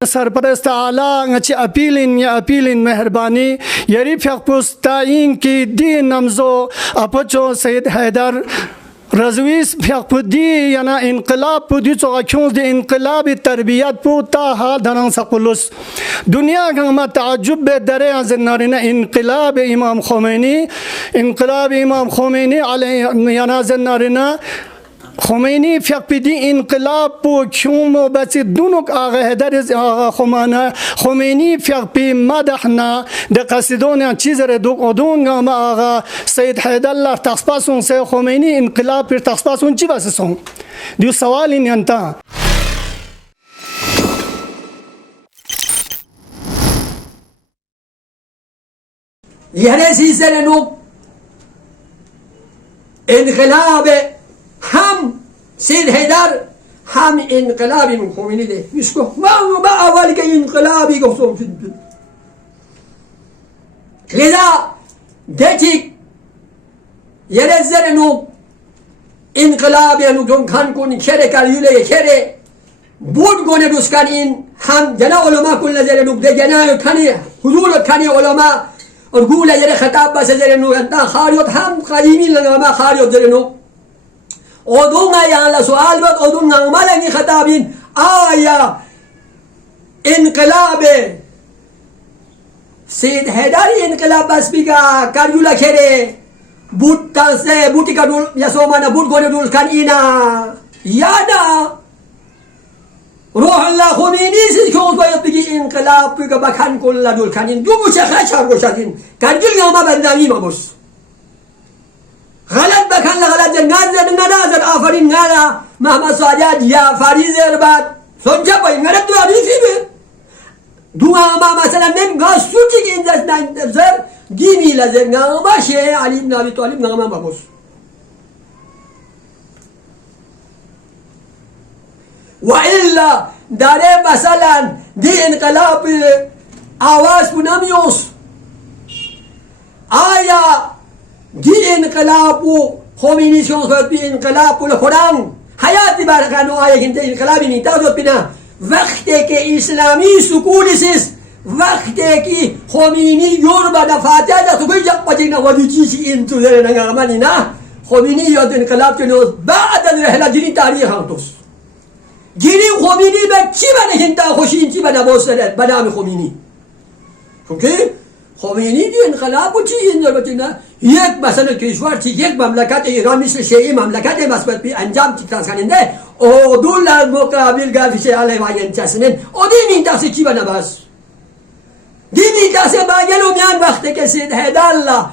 सरपरस्त आला ngach apilin मेहरबानी यरी फकपुस्ताइन की दी नमजो अपचो सैयद हैदर रजवीस फकपुदी याना इनकलाब पुदी चो अखों दे इनकलाब तरबियत पुता हा धरन सकुलुस दुनिया गमा ताजुब बे दरे अजनारिना इनकलाब इमाम खोमेनी अलैहि याना जनारिना खोमेनी फकपदी इनकलाब पो क्यों बच्चे दोनों आगे हैदर आगा खुमाना खोमेनी फकपी मदहना दकसिदों चीज़ रे दुक ओदून गामा आगा सैयद हैदर तख्पासों से खोमेनी इनकलाब फिर तख्पासों ची बस सों दियो सवाल इन यंता यह सीज़न नो इनकलाब हम सैयद हैदर हम इनकलाबी من खोमेनी दे इसको ما أول के इनकलाबी को सोच लिजा देखिए ये रज़र नो इनकलाबी नो जों खान को निखेरे काल्युले निखेरे بود گونه دوستان این هم جنا علما کل نظر نو ده جنا خانی حضور خانی علما اور گول جره خطاب بس جره نو انت خاریت هم قدیمی لما خاریت جره نو اودون یا سوال بود اودون نعمالنی خطابین آیا انقلاب سید हैदर انقلاب بس بیگا کاریولا کره بود تاسه بوتی کدول یا سومانا بود گونه دول کن اینا یا نه روح الله خمینی سید که اون باید بگی انقلاب بیگا بکن کل دول کنین دو بوچه خشار گوشتین کارگیل یوما بندانی ما بس غلط بکن لغلط نازد آفرین نالا محمد ساجد یا فریزر باد سنجا باید غلط دو علیفی بید دو آما مثلا من گاسوچی که این دست نزر گیمی لزر ناما شه علی بن ابی طالب ناما بابوس و الا داره مثلا دی انقلاب آواز بنامیوس آیا دی انقلاب و خومینی شون خود بی انقلاب و لخوران حیاتی برخانو آیا که انقلابی نیتا دو پینا وقتی که اسلامی سکولیسیس وقتی که خومینی یور با دفاتر دا تو بی جب پچک نوادی چیزی این تو داره نگامانی نا خومینی یاد انقلاب کنوز بعد از رحله جنی تاریخ هم توس جنی خومینی به چی بنا هنتا خوشین چی بنا بوسرد بنام خومینی چونکه خومینی دی انقلاب و چی اینجا بچینا یک مثلا کشور چی یک مملکت ایران مثل شیعی مملکت مثبت بی انجام چی تاس کننده او دولت مقابل گفتش علیه واین چسنن او دی نیتاسی چی بنا بس دی نیتاسی باگل و میان وقتی که سید हैदर الله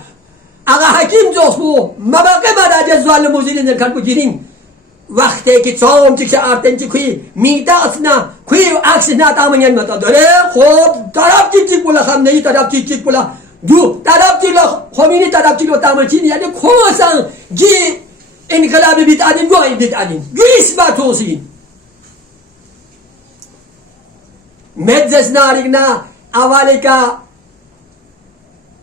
اگه حکیم جوسمو مباقی مراجع ظالم موزیلی نرکن کو جیرین وقتی که چام چی که آرتن چی کوی میتاس نه کوی عکس نه تامین متا داره خب طرف چی بولا خم نهی طرف چی بولا دو طرف چی خومینی طرف چی رو تامین چی یعنی کوسان جی انقلاب بیت آدم گوی بیت آدم گیس با توسی مدرس ناریگنا اولی که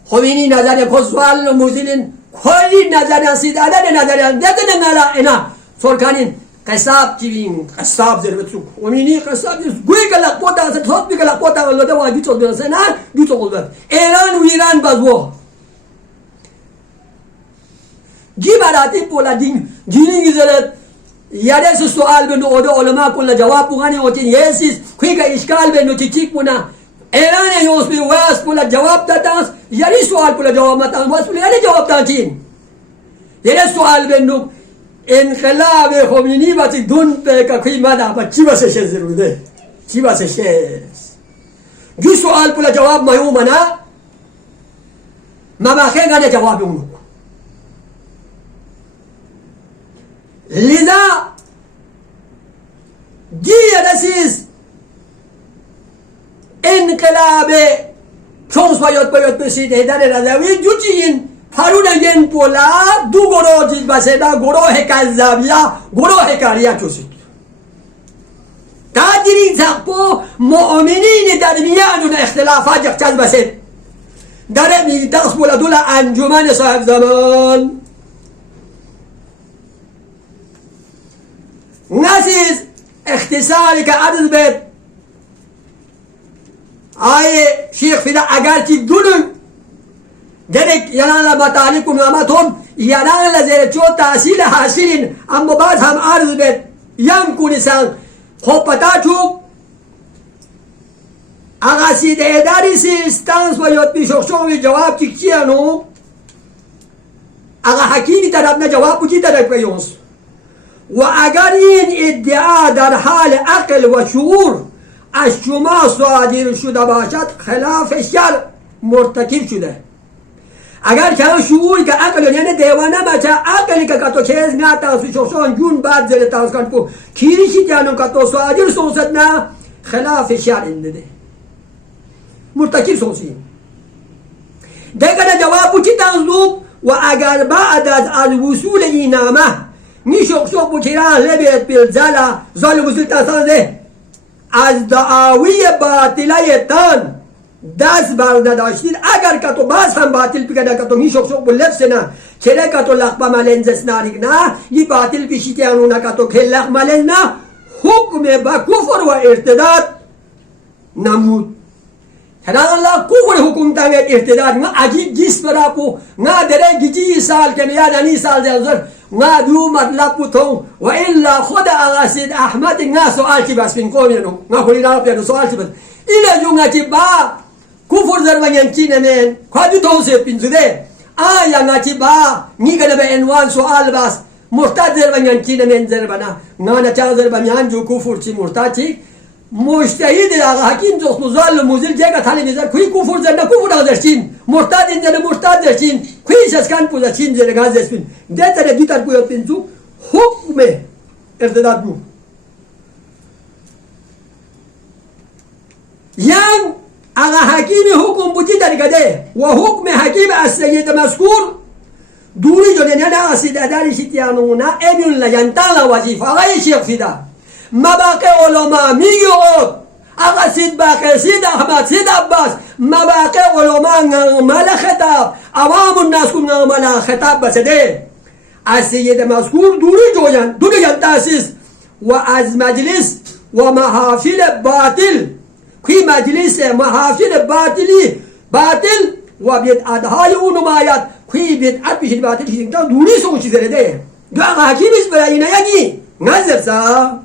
خومینی نظریه خودسوال موزیلین خودی نظریه سید عدد نظریه دیدن نگالا اینا فرکانین قصاب چیوین قصاب زربت سو خومینی قصاب گوی که لقبوتا هست صوت بی که لقبوتا ولده وادی چول بیرسه نه دو چول بر ایران و ایران بازو جی براتی پولا دینی گذارد یاره سو سوال بینو اوده علماء کلا جواب بغانی اوچین یسیس کوی که اشکال بینو چی چیک بونا ایران یوس بی واس پولا جواب دادانس یاری سوال پولا جواب متان واس پولا یاری جواب دانچین یاره سوال بینو انقلاب خومینی باتی دون به که کوی مادا با چی بسشه ضروره چی بسشه جو سوال پولا جواب مایومنا مباخه گانه جواب اونو لذا دیه رسیز انقلاب چونس باید بسید हैदर رضوی جو چین پرونه ین پولا دو گروه چیز بسیده گروه کذابیا گروه کاریا چوسید تاجرین سقپو مؤمنین در میانون اختلافات یکچاز بسید داره میدخص پولا دولا انجمن صاحب زمان نسیز اختصاری که عرض بید آیه شیخ فیدا اگرچه دونن درک یعنی مطالب کنامتون یعنی لزیرچو تحصیل حاصلین اما بعد هم عرض بید یم کنیسان خب پتا چوک اگه سیده داری سیستانس و یاد پیشوشوی جواب چیانو اگه حکیمی طرف نه جواب بچی طرف پیونس و اگر این ادعا در حال عقل و شعور از شما صادر شده باشد خلاف شرع مرتکب شده اگر که شعوری که عقل یعنی دیوانه بچه عقلی که تو چیز نه تاسو شوشان جون بعد زل تاس کن کو کیریشی جانو که تو صادر سوست نه خلاف شرع انده مرتکب سوسی دیگر جواب بچی تنظوب و اگر بعد از وصول این نامه میشوشو بچیران لبیت بالزلا ظل وصول تاسانده از دعاوی باطله تان دست بر نداشتید اگر که تو باز هم باطل بگنه که تو میشوشو بلفس نه چرا که تو لقبه ملنزس ناریک نه یه باطل پیشی که انونه که تو که لق ملنز نه حکم با کفر و ارتداد نمود هران الله کفر حکم تنگید ارتداد نه عجیب جس برا کو نه دره گیجی سال که یا نانی سال زنزر نه دو مطلب بتون و الا خود آقا سید احمد نه سوال چی بس بین کومی نو نه خوری نارو سوال چی بس ایلا جونگا چی با کفر زربان چی نمین خواهدو توسیب پینزده آیا نچی با نیگنه به عنوان سوال بس مرتد زربان چی نمین زربانا نه چا زربان جو کفر چی مرتد چی مجتهد آقا حکیم جوست مزال موزل جگه تالی میزر کوی کفر زر نه کفر آزر چین مرتد این زر مرتد زر چین کوی شسکن پوزا چین زر گاز زر چین ده تره دیتر پویت پینزو حکم ارتداد بو یم اگه حکیم حکم بودی در گده و حکم حکیم از سید مذکور دوری جنین یعنی اگه سیده داری شیطیانونا امیون لینتان وظیف آقای شیخ فیدا مباقی علماء میگو اگه سید باقی سید احمد سید عباس مباقی علماء نغمال خطاب عوام الناس کن نغمال خطاب بسده از سید مذکور دوری جن تاسیس و از مجلس و محافل باطل کوی مجلس محافل باطلی باطل و بدعت های اون نمایت کوی بدعت بیشتر باطل چیزی که دوری سو چیز رده دو آقا حکیمیست برای اینه یعنی نظر سا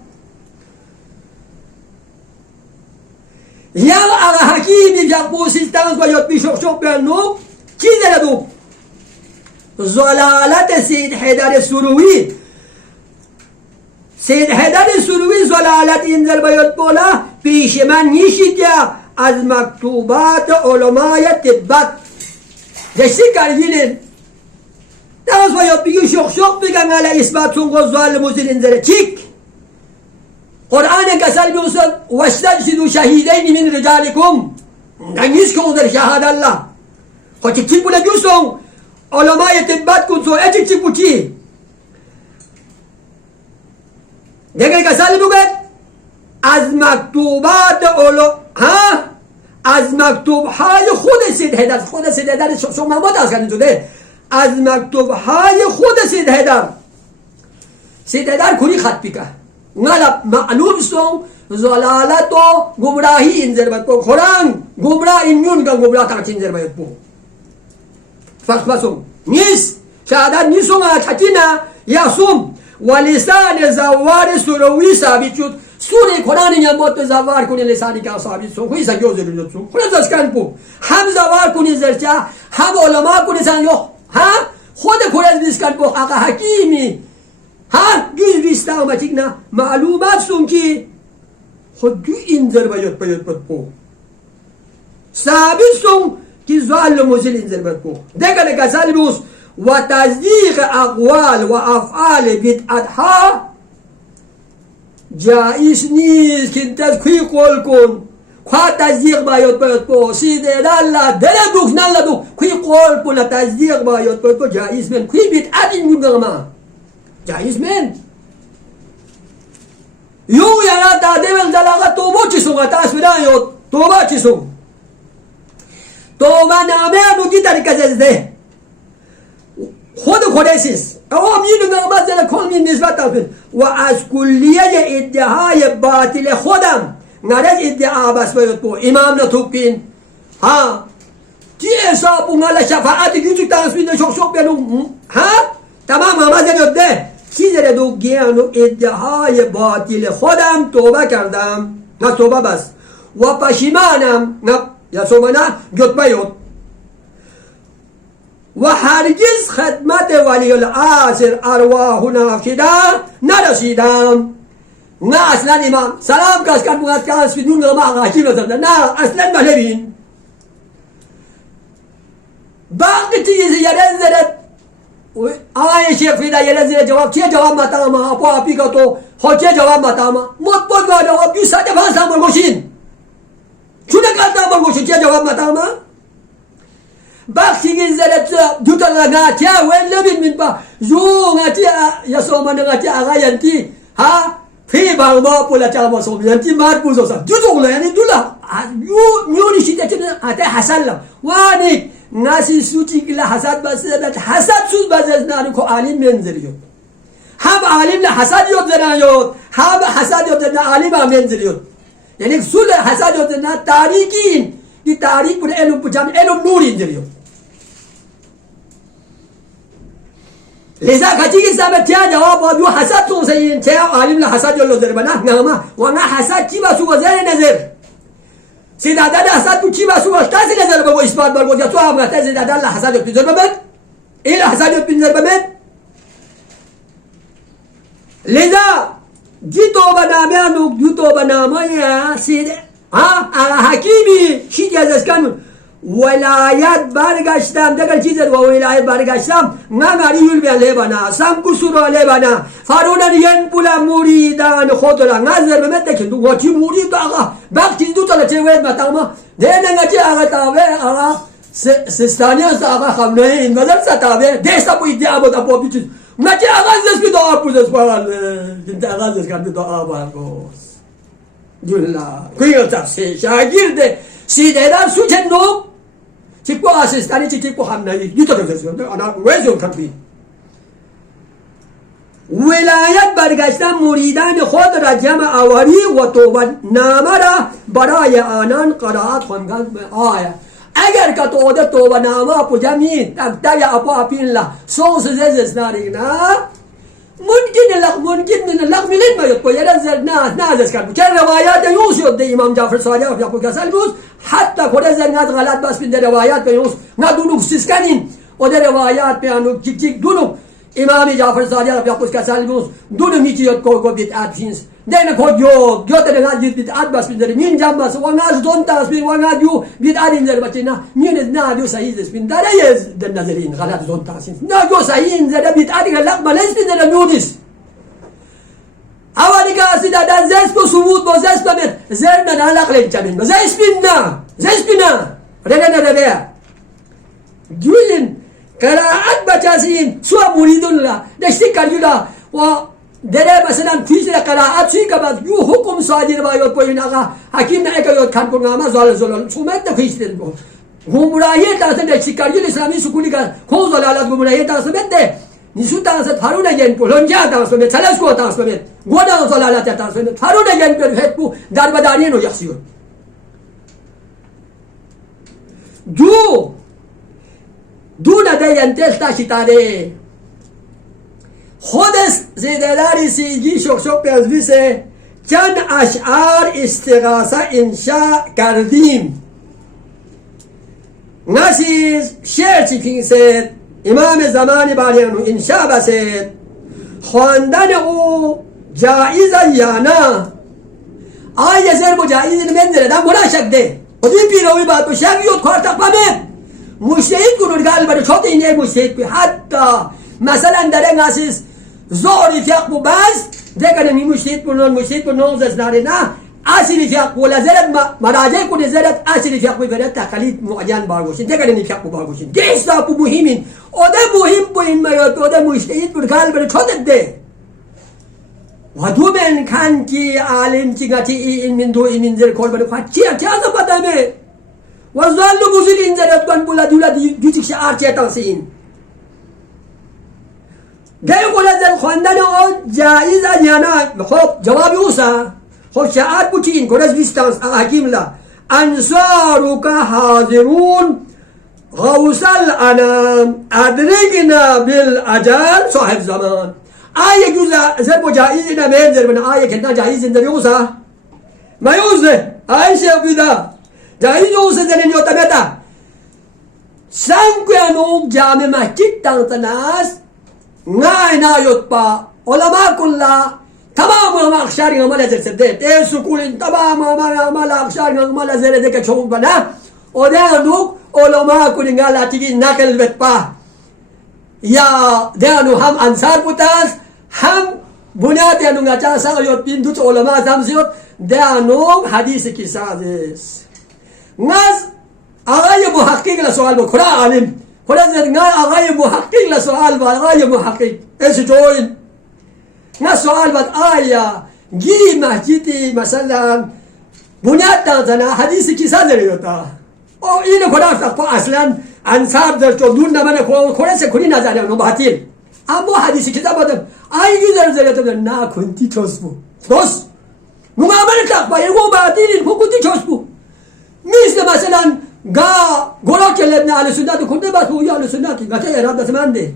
یا آقا حکیمی یک بوسیستانس و یاد بیشوک بیانو چیز ردو زلالت سید حیدر سروی سید حیدر سروی زلالت این در بیاد بالا پیش من نیشید که از مکتوبات علمای تبت دستی کردین دست باید بگی شخ بگن علی اثبات سنگو زوال موزیل این در چیک قرآن کسل بیوسد وستجدو شهیدین من رجالکم نگیز کن در شهاد الله خود چیک بوده بیوسن علمای تبت کن سو چیک بوچی دیگر کسل بگد از مکتوبات از مکتوب های خود سید حیدر شما ما دست کنید شده از مکتوب های خود سید حیدر کلی خط بیکه نالا معلوم سون زلالت و گمراهی انزر باید کو خوران گمراه این میون که گمراه تاچی انزر باید کو فسون نیست شهادت نیستون چطینا یا سوم و لسان زوار سروی ثابت شد سوره قرآن یا موت زوار کنی لسانی که ثابت شد خوی سگیو زلون شد خود از کن پو هم زوار کنی زرچه هم علما کنی سنیو هم خود از بیس کن پو آقا حکیمی هم جوز بیستا اومتیک نه معلومات سون که خود دو انزر باید پو ثابت سون که زوال موزیل انزر باید پو دیگر کسال بیوس و تصدیق اقوال و افعال بدعت ها جایز نیست که تذکری قول کن خواه تصدیق باید پو سیده الله دل دوک نل دوک کوی قول پو تصدیق باید پو جایز من کوی بدعت این بود ما جایز من یو یعنی داده ول دلاغه توبه چیسونگا تاس بدان یو توبه چیسونگ توبه نامه نوکی طریقه زده خود خودسیست اما میدونم مثلا کمی نسبت دارم و از کلیه ادعای باطل خودم نرد ادعا بس باید بو امام نتوکین ها کی حساب اونها شفاعت گیتو تنسبین شوک شوک بینو ها تمام همه زنید ده چی زره دو گیان و ادعای باطل خودم توبه کردم نه توبه بس و پشیمانم نه یا سومنه گت بیود و هرگز خدمت ولی العصر ارواح نافشده نرسیدم نه اصلا امام سلام کس کن موقت که از فیدون ما آقاشی نزده نه اصلا ملبین باقی چیز یه زرد آقای شیخ فیده یه زرد جواب چیه جواب مطامه اپو اپی که تو خود چیه جواب مطامه مطبوط که جواب جو ساده فانس هم برگوشین چونه کلتا برگوشین چیه جواب مطامه باقی چیز زرد دوتا لگا چیه وین لبین من با زو نتی یا سومن نتی آقای انتی ها فی بانبا پولا چاما سومی انتی مار پوزو سا دو دوله یعنی دولا میونی شیده چنه حتی حسن لم وانی ناسی سوچی که حسد بسید حسد سوز بزرگ ناری که عالم منزلیود هم عالم لحسد یود زنایود هم حسد یود زنای عالم هم منزلیود یعنی سول حسد یود زنای تاریکین دی تاریک بود علم بجام علم نور اینجلیود لذا کچی که سامت تیا جواب آدیو حسد سون سیین تیا عالم لحسد یود زنای بنا نما وانا حسد چی بسو وزر نظر سیدادان حسد تو چی بسو اشتاسی نظر بگو اثبات برگو یا تو هم گفته سیدادان لحسد یود بینزر بمید این حسد یود بینزر بمید لذا جی توبه نامه انو جو توبه نامه یا سید حکیمی شید یزش کن ولایت برگشتم دگر چیز و ولایت برگشتم نگاری یول بیان لیبانا سم کسور لیبانا فرونن ین پولا موریدان خود را نظر بمید که دو وچی مورید آقا بختی دو تا چه وید مطمئن دیدن چی آقا تاوه آقا سستانی است آقا خمنه این مدر ستاوه دیستا بو ادعا بود اپو بیچیز نچه آقا زست بی دعا پوزش پاول کنت آقا زست کرد دعا بارگوز جولا کوئی تفسیر شاگرد سیده در سوچه نو چیکو آسیستانی چیکو خمنه یو تا تفسیر انا ویزیون کنبی ولایت برگشتن مریدان خود را جمع آوری و توبه نامه را برای آنان قرائت خواندن آیا اگر که توبه نامه پو جمعی تک اپو اپین لا سونس زیز ناری نا ممکن لغ ملین باید پو یه زر نه ازش کرد که روایات یوس یود ده امام جعفر صادق یا پو کسل گوز حتی خود زر ناد غلط بس بین ده روایات به یوس نا دونو سیسکنین و ده روایات پیانو چیک دونو امام جعفر صادق یا پو کسل گوز دونو میچی یود کو بیت فینس دین کو یود ده ناد بیت بس بین ده مین جام بس و ناز دون تاس بین و ناد یو بیت این زر بچینا مین ناد یو صحیح است بین داره یز ده نظرین غلط دون تاس نا یو صحیح زر بیت غلط مالس بین ده نونیس اولی که اصلی دادن زست و ثبوت با زست بمید زر نه نلق لین چمین با زست بینا رده جوین قرائت بچاسین سوا موریدون لا دشتی کریولا و دره مثلا فیزر قرائت سی که بعد یو حکم صادر بایود پوین آقا حکیم نه که یود کن کنگاما زلال سومت نخیشتن بود گمراهی تاسه دشتی کریول اسلامی سکولی که خوز زلالت گمراهی تاسه بده نیسو تاسه فرو نگین پولونجا تاسه بید سلسکو تاسه بید گونا زلالت تاسه بید فرو نگین پر هت بو دربداری نو یخسیون دو نده ینتش تاشیتاره خود زیدهداری سیگی شخشک پیازویسه چند اشعار استغاثه انشاء کردیم نسیز شعر چیکین سید امام زمانی باریانو انشاء بسید خواندن او جائز یا نه آیا زر با جائز نمینده دم گناه شک ده و دین پیروی باید با شک یود کار تقبامید مجتهد کنون که البته چوت اینه مجتهد کنون حتی مثلا در این اساس زوری فقه بو بس دیگر نمی مجتهد کنون از ناره نه اصلی فقه بو لذرت مراجع کنه زرت اصلی فقه بو برد تقلید معین بارگوشین دیگر نمی فقه بو بارگوشین دیستا بو مهمین اوده مهم بو این میاد اوده مجتهد کنون که البته چوت ده و دو من کن که عالم که گتی این من دو این زر کل بده خواهد چیه چه از پدامه و زالو بزرگ این زرد کن بولا دولا دیتیک شعر چه تنسین گه قول زر خواندن آن جایز یا نه خب جوابی اوسا خب شعار بچین گرز ویستانس حکیم لا انصارك حاضرون غوث الانام ادركنا بالاجل صاحب زمان آية جزء زرب جائزنا ما ينزل من آية كنا جائز إن يوسا ما يوسا آية شيء بيدا جائز يوسا زين يوتمتا سانكيانوك جامع مسجد تانتناس ناينا يوتبا علماء كلها تمام ما أخشار عمل زر سدت إيه سكول تمام ما عمل أخشار عمل زر ذيك شوم بنا وده نوك علماء كلها لا تيجي ناكل بتبا يا ده نو هم أنصار بوتاس هم بنياد يا نو نجار سانغ يوت بين دوت علماء زامزيوت ده نو حديث كيسادس ناس أغاية محقق لسؤال بكرة عالم كرة زر ناس أغاية محقق لسؤال أغاية محقق إيش جوين ناس سؤال بعد آية جي مسجدي مثلا بنياد تانزنا حديث كيسادس يوتا أو إنه كرة فقط أصلاً أنصار در تو دون نمانه کره سکونی نزده اونو باطل اما حدیثی کتاب بودم آیگی در زریعت بودم نا کنتی چوز بو دوست نوگا عمل تقبا یکو باطل خو کنتی چوز بو مثلا گولا که لبن اهل سنت کنده بس بو یا اهل سنتی گته اراد دست من ده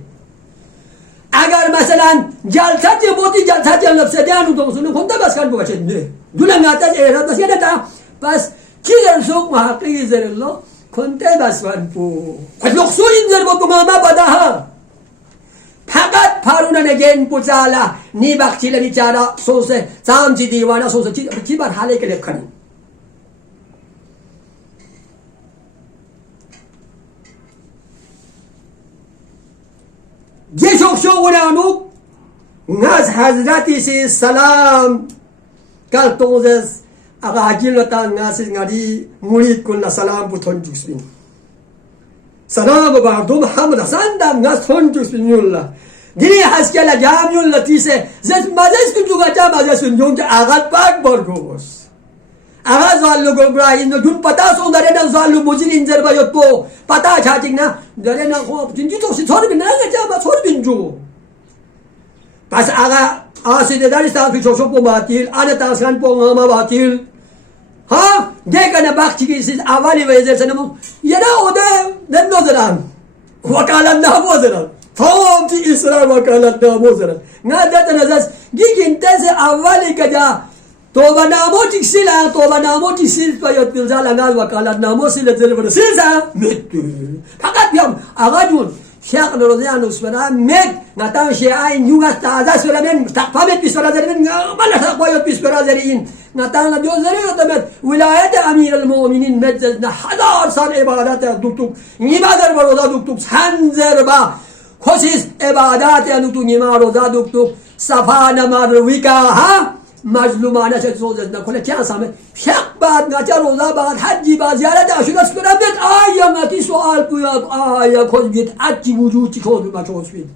اگر مثلا جلسات بودی جلسات لبسه دیانو دوستونو کنده بس کن بگشت نه دولم ناتج اراد دست یه بس چی در سوق محققی زر الله کنته بس من بو لقصور این زر بود ماما بداها فقط پارونه نگین بوزالا نی بخشی بیچاره سوسه سامچی دیوانه سوسه چی بر حاله که لب کنیم یه شخصو ونانو ناز حضرتی سی سلام کل توزز اگه حجیل نتان ناسی نگاری مرید کن سلام بوتون جوس بین سلام بردم محمد حسن دم ناس تون جوس بین یولا دیری حس کلا جام یولا تیسه زد مزش کن جوگا جام مزش کن جون که آغاد پاک برگوز آغاد زالو گمراهی نو جون پتا سون داره نا زالو مجری انجر باید تو پتا چاچیک نا داره نا خواب جنجی توسی چور بین نا جام چور بین جو پس آغا آسیده دارستان فی چوشو پو باطیل آن تاسکان پو غاما باطیل ها دیگه باختی که siz اولی ویزر سنمون یه نه اوده نمی‌دونم وکالت نمی‌دونم tamam ki İsrail vakalet namusları ne dedin azaz gigin teze اولی که جا توبه ناموتی سیلا توبه ناموتی سیل باید بیرزال انگار وکالت ناموسی لذر برسیزا متو فقط بیام آقا جون شیخ نروزیان اسمرا مت نتام شیعه نیوگست تازه سرمن تقفامت بیسپرا زرین مالا تقفایت بیسپرا زرین نتام دیو زرین تمت ولایت امیر المؤمنین مجزنا 1000 سال عبادت دکتوب نبادر بروزا دکتوب سنزر با خوشیس عبادت دکتوب نما روزا دکتوب صفا نمار ویکا ها مظلومانه شد سوزد نکنه چه سامه شق بعد نچه روزا بعد حجی بعد زیارت آشوده سپرم بید آیا نتی سوال بیاد آیا کن بید اچی وجود چی کن ما چوز بید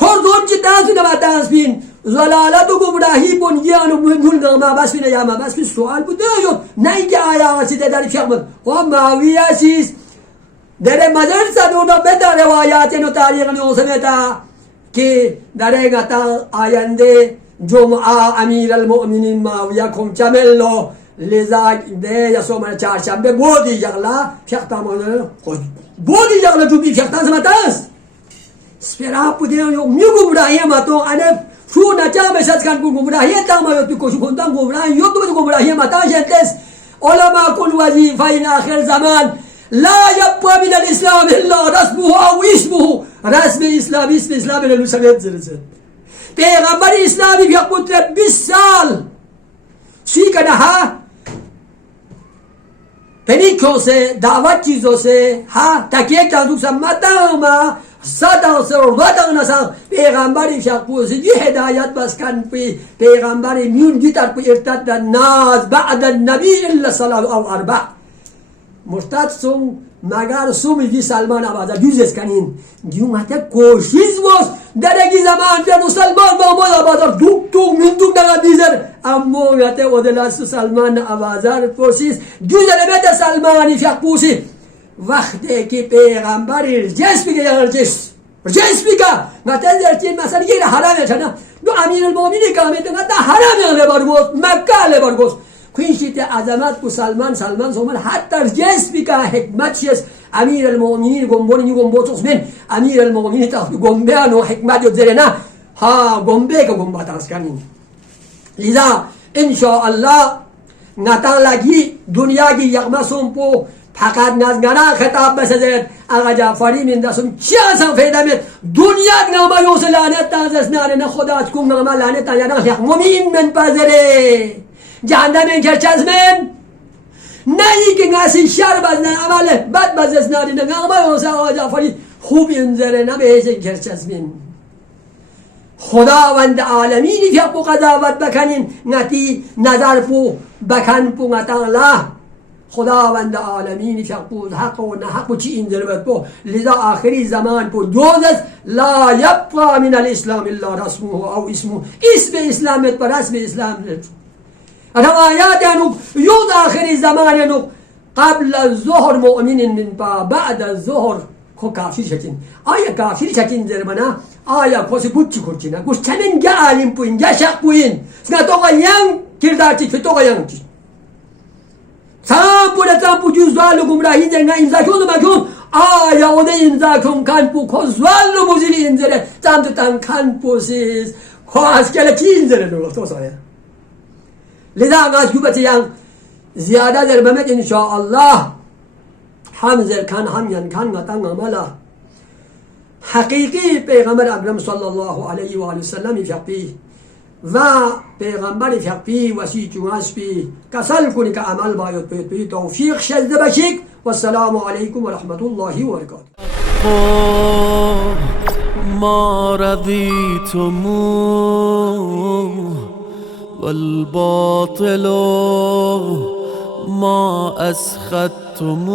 کردون چی دانس بین و دانس بین زلالت و گمراهی بنیان و ملگا ما بس بین یا ما بس بین سوال بود نیاد نه اینکه آیا آسیده در شق بود و ماویه سیز در مدرسه دونا بده روایات و تاریخ نیوسمتا که در اینگتا آینده جمعه امیر المؤمنین ماویه کم چملو لذا ده یا سومن چهارشنبه بودی جغلا فیختم بودی جغلا جو بی فیختن سمتاس سپرا بودی یو میگو براهی ما تو انه شو نچام شد کن گمراهی تام یو تو کوشو کندم گمراهی یو تو گمراهی ما تا شدس علماء کل وظیفه این آخر زمان لا يبقى من الإسلام إلا رسمه أو اسمه رسم اسم اسلام اللي سمعت زرزت پیغمبر اسلامی بیا قدر 20 سال سی کنه ها پنیکو سے دعوت چیزوں سے ها تکیه کندوک سا مداما صدا سے ردان نسا پیغمبری شاقوسی دی هدایت بس کن پی پیغمبری میون دیتر پی ارتد ناز بعد النبی الا صلاة او اربع مرتد سون مگر سومی دی سلمان آبازا جوزش کنین دیون حتی کوشیز باز درگی زمان در سلمان با ما آبازا دوک دوک من دوک دقا دیزر اما حتی ودلاس سلمان آبازا پرسیز جوزر بیت سلمانی فیقبوسی وقتی که پیغمبری جس بگه یا جس بگه نتیجه درچین مثلا یه حرامه چنه دو امیر المؤمنین که همه تا حرم لبرگوز مکه لبرگوز کنشیت عظمت کو سلمان سومن حتی جس بی که حکمت شیست امیر المؤمنین گنبونی گنبوتوس من امیر المؤمنین تا گنبیان و حکمت یو زرنا ها گنبه که گنبه ترس کنین لذا انشاءالله نتان لگی دنیا کی یقمسون پو فقط نزگنا خطاب بسزد آقا جعفری من دستم چی اصلا فیده مید دنیا نامه یوز لعنت تازست ناره خدا کم نامه لعنت تازست یک مؤمن من پذره جهنم این کرچز من نهی که نسی شر بزنن عمل بد بزنن ناره نامه یوز آقا جعفری خوب انزره نبهش این کرچز من خداوند عالمینی که پو قضاوت بکنین نتی نظر پو بکن پو نتان الله خداوند عالمینی که پو حق و نحق و چی این ضربت پو لذا آخری زمان پو جوزست لا یبقى من الاسلام الا رسمه او اسمه اسم اسلامت پر رسم اسلامت ادام آیات انو یود آخری زمان انو قبل الظهر مؤمن من بعد الظهر کو کافر شکین آیا کافر شکین درمنا آیا کوسی بوچی کرچینا گوش چنین گه عالم پوین گه شق پوین سنا توقع ین کردارچی که توقع ین چی سام پو جوز والو گمراهی زنگا امزا کن مکن آیا اوده امزا کن کن پو کوز والو مزیلی انزره سام تو تن کن پو سیز خواست کل چی انزره نو تو سایا لذا آغاز کیوبت ین زیاده در بمت انشاءالله هم زر کن هم ین کن نتن عملا حقیقی پیغمبر اکرم صلی الله علیه و آله وسلم فقی و پیغمبر فقی وسیع چونس پی کسل کنی که عمل باید پی توفیق شده بشیک و السلام علیکم و رحمت الله و برکاته ما رضیتم والباطل ما اسخطتم